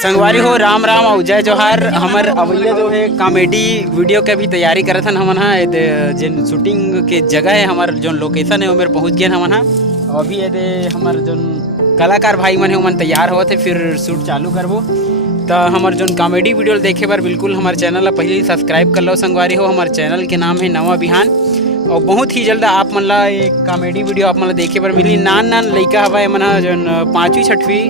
संगवारी हो राम राम और जय जोहार। हमर अवैया जो है कॉमेडी वीडियो के भी तैयारी करत हन हमन हा। जिन शूटिंग के जगह है हमार जो लोकेशन है वो मेरे पहुँच गए हमन हा। और अभी ये हमार जो कलाकार भाई मन है वो मन तैयार होते फिर शूट चालू करबो। तो हमार जो कॉमेडी वीडियो देखे बार बिल्कुल हमारे चैनल ला पहले ही सब्सक्राइब कर लो संगवारी हो। हमारे चैनल के नाम है नवा बिहान और बहुत ही जल्द आप मन ला एक कॉमेडी वीडियो आप मन ला देखे बर मिली। नान नान लइका हवा मन हा जो 5वीं 6वीं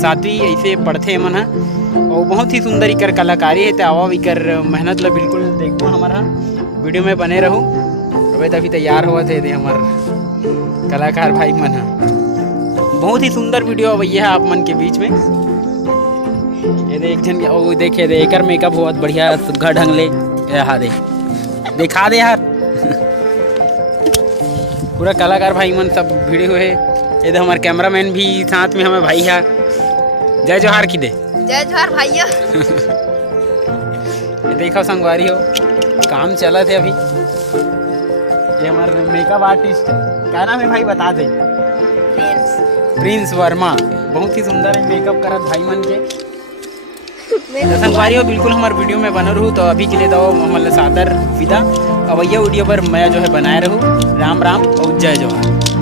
7वीं ऐसे पढ़ते मन हा और बहुत ही सुंदर इकर कलाकारी है। तो आवा इकर मेहनत ला बिल्कुल देखो हमारा वीडियो में बने रहो। अबे तभी तैयार हुआ थे हमार कलाकार भाई मन हा। बहुत ही सुंदर वीडियो भैया है आप मन के बीच में। ये देख जन ओ देखे दे एकर मेकअप बहुत बढ़िया सुग्घर ढंग ले यहाँ दे दिखा दे यार। पूरा कलाकार भाई मन सब भिड़े हुए है। ये हमारे कैमरामैन भी साथ में हमें भाई है। जय जोहार की दे जय जोहार भैया। ये देखो संगवारी हो काम चला थे अभी। ये हमारे मेकअप आर्टिस्ट क्या नाम है भाई बता दे। प्रिंस वर्मा बहुत ही सुंदर है मेकअप करत भाई मन के। संगवारी हो बिल्कुल हमारे वीडियो में बना रहूँ। तो अभी के लिए दो हमारे सादर विदा। अवैया वीडियो पर मैं जो है बनाए रहूँ। राम राम और जय जोहार।